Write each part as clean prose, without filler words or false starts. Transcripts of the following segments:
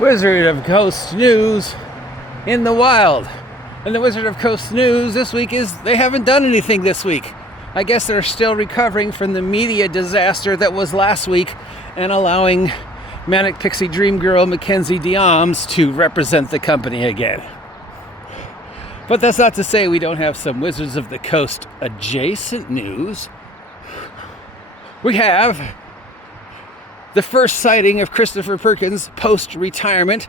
Wizard of Coast news in the wild. And the Wizard of Coast news this week is they haven't done anything this week. I guess they're still recovering from the media disaster that was last week and allowing Manic Pixie Dream Girl Mackenzie Dioms to represent the company again. But that's not to say we don't have some Wizards of the Coast adjacent news. We have the first sighting of Christopher Perkins post-retirement.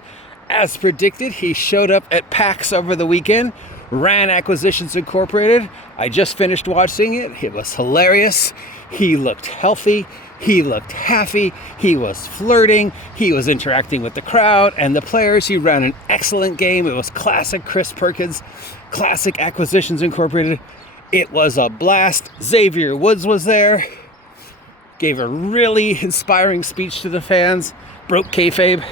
As predicted, he showed up at PAX over the weekend, ran Acquisitions Incorporated. I just finished watching it. It was hilarious. He looked healthy. He looked happy. He was flirting. He was interacting with the crowd and the players. He ran an excellent game. It was classic Chris Perkins, classic Acquisitions Incorporated. It was a blast. Xavier Woods was there. Gave a really inspiring speech to the fans. Broke kayfabe.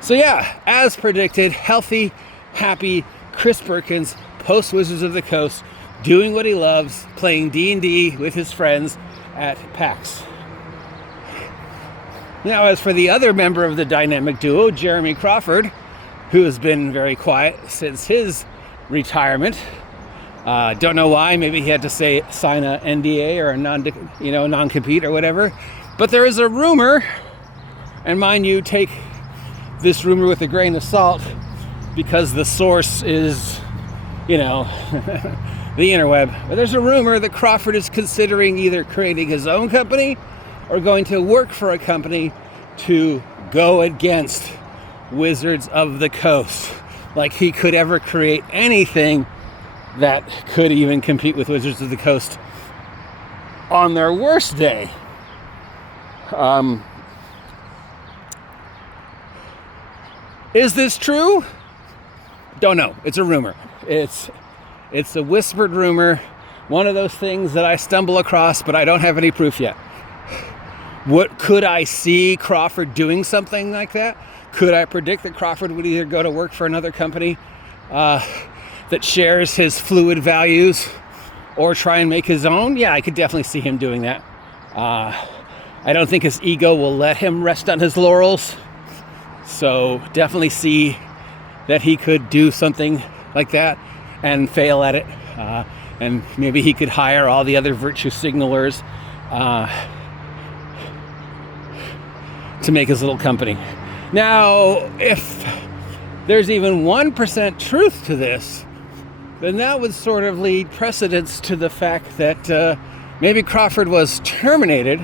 So yeah, as predicted, healthy, happy Chris Perkins, post Wizards of the Coast, doing what he loves, playing D&D with his friends at PAX. Now, as for the other member of the dynamic duo, Jeremy Crawford, who has been very quiet since his retirement. Don't know why. Maybe he had to sign a NDA or a non-compete or whatever. But there is a rumor, and mind you, take this rumor with a grain of salt, because the source is, the interweb. But there's a rumor that Crawford is considering either creating his own company or going to work for a company to go against Wizards of the Coast. Like he could ever create anything that could even compete with Wizards of the Coast on their worst day. Is this true? Don't know. It's a rumor. It's a whispered rumor. One of those things that I stumble across, but I don't have any proof yet. What could I see Crawford doing something like that? Could I predict that Crawford would either go to work for another company that shares his fluid values or try and make his own? Yeah, I could definitely see him doing that. I don't think his ego will let him rest on his laurels. So definitely see that he could do something like that and fail at it. And maybe he could hire all the other virtue signalers to make his little company. Now, if there's even 1% truth to this, then that would sort of lead precedence to the fact that maybe Crawford was terminated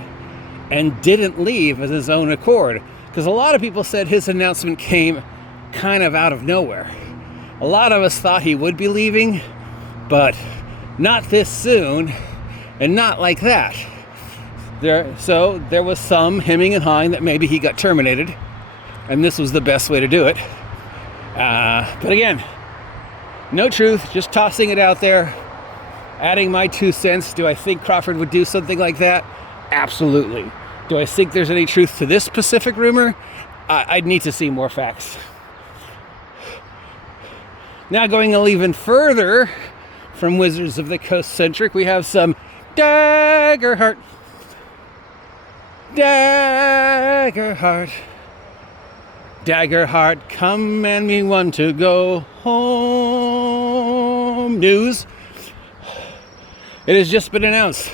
and didn't leave as his own accord. Because a lot of people said his announcement came kind of out of nowhere. A lot of us thought he would be leaving, but not this soon, and not like that. So there was some hemming and hawing that maybe he got terminated, and this was the best way to do it. But again, no truth, just tossing it out there, adding my 2 cents. Do I think Crawford would do something like that? Absolutely. Do I think there's any truth to this specific rumor? I'd need to see more facts. Now going a little even further from Wizards of the Coast centric, we have some Daggerheart. Daggerheart, command me one to go home. News. It has just been announced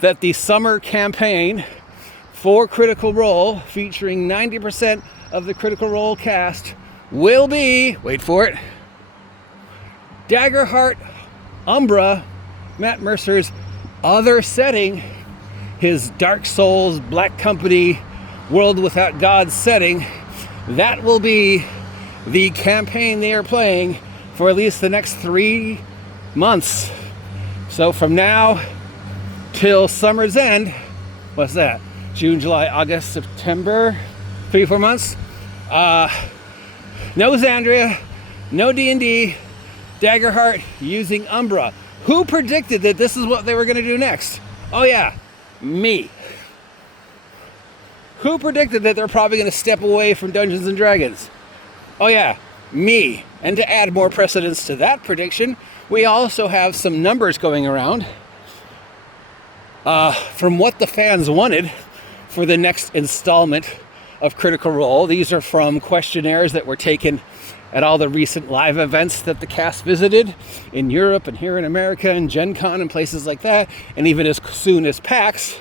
that the summer campaign for Critical Role, featuring 90% of the Critical Role cast, will be, wait for it, Daggerheart, Umbra, Matt Mercer's other setting, his Dark Souls, Black Company, World Without God setting. That will be the campaign they are playing for at least the next 3 months. So from now till summer's end, what's that? June, July, August, September, 3-4 months. No Xandria, no D&D, Daggerheart using Umbra. Who predicted that this is what they were going to do next? Oh yeah, me. Who predicted that they're probably going to step away from Dungeons and Dragons? Oh yeah, me. And to add more precedence to that prediction, we also have some numbers going around from what the fans wanted for the next installment of Critical Role. These are from questionnaires that were taken at all the recent live events that the cast visited in Europe and here in America and Gen Con and places like that, and even as soon as PAX.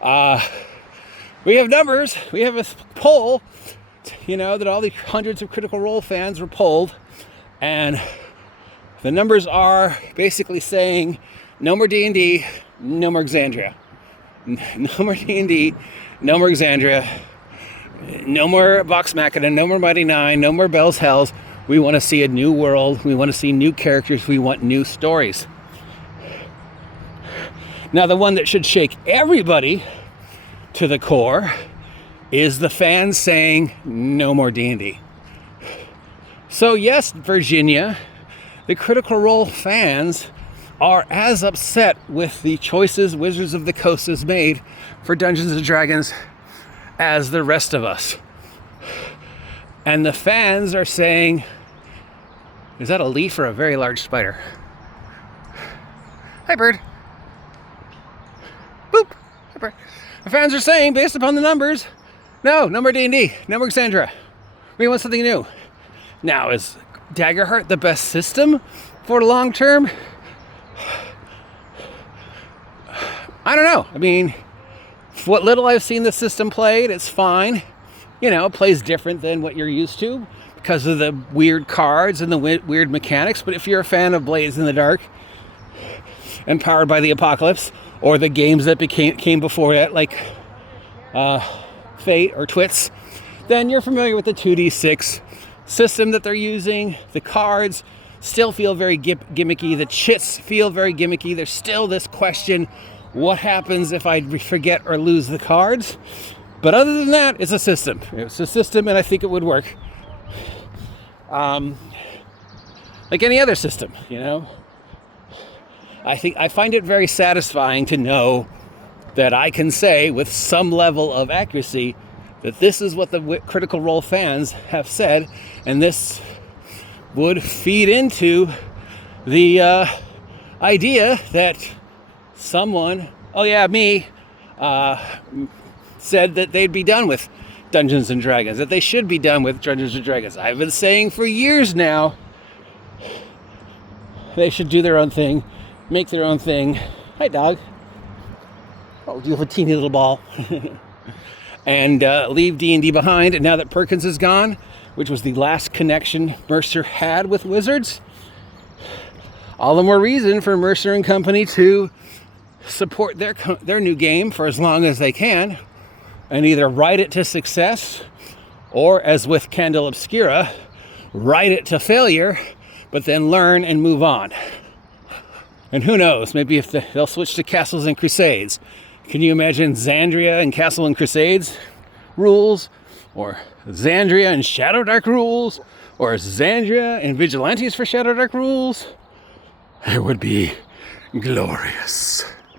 We have numbers. We have a poll, that all the hundreds of Critical Role fans were polled, and the numbers are basically saying no more D&D, no more Exandria. No more D&D, no more Exandria, no more Vox Machina, no more Mighty Nine, no more Bell's Hells. We want to see a new world. We want to see new characters. We want new stories. Now, the one that should shake everybody to the core is the fans saying no more D&D. So yes, Virginia, the Critical Role fans are as upset with the choices Wizards of the Coast has made for Dungeons & Dragons as the rest of us. And the fans are saying, is that a leaf or a very large spider? Hi, bird. Boop. Hi, bird. The fans are saying, based upon the numbers, no more D&D, no more Exandria. We want something new. Now, is Daggerheart the best system for long term? I don't know. I mean, what little I've seen the system played, it's fine. It plays different than what you're used to because of the weird cards and the weird mechanics. But if you're a fan of Blades in the Dark and Powered by the Apocalypse, or the games that came before that, like Fate or Twits, then you're familiar with the 2d6 system that they're using. The cards still feel very gimmicky. The chits feel very gimmicky. There's still this question, what happens if I forget or lose the cards? But other than that, it's a system. It's a system, and I think it would work. Like any other system, I find it very satisfying to know that I can say with some level of accuracy that this is what the Critical Role fans have said, and this would feed into the idea that someone, me, said that they'd be done with Dungeons & Dragons, that they should be done with Dungeons & Dragons. I've been saying for years now they should do their own thing, make their own thing. Hi, dog. Oh, you have a teeny little ball. And leave D&D behind. And now that Perkins is gone, which was the last connection Mercer had with Wizards, all the more reason for Mercer and company to support their new game for as long as they can, and either ride it to success, or, as with Candle Obscura, ride it to failure, but then learn and move on. And who knows, maybe if they'll switch to Castles and Crusades. Can you imagine Xandria and Castle and Crusades rules? Or Xandria and Shadow Dark rules? Or Xandria and Vigilantes for Shadow Dark rules? It would be glorious.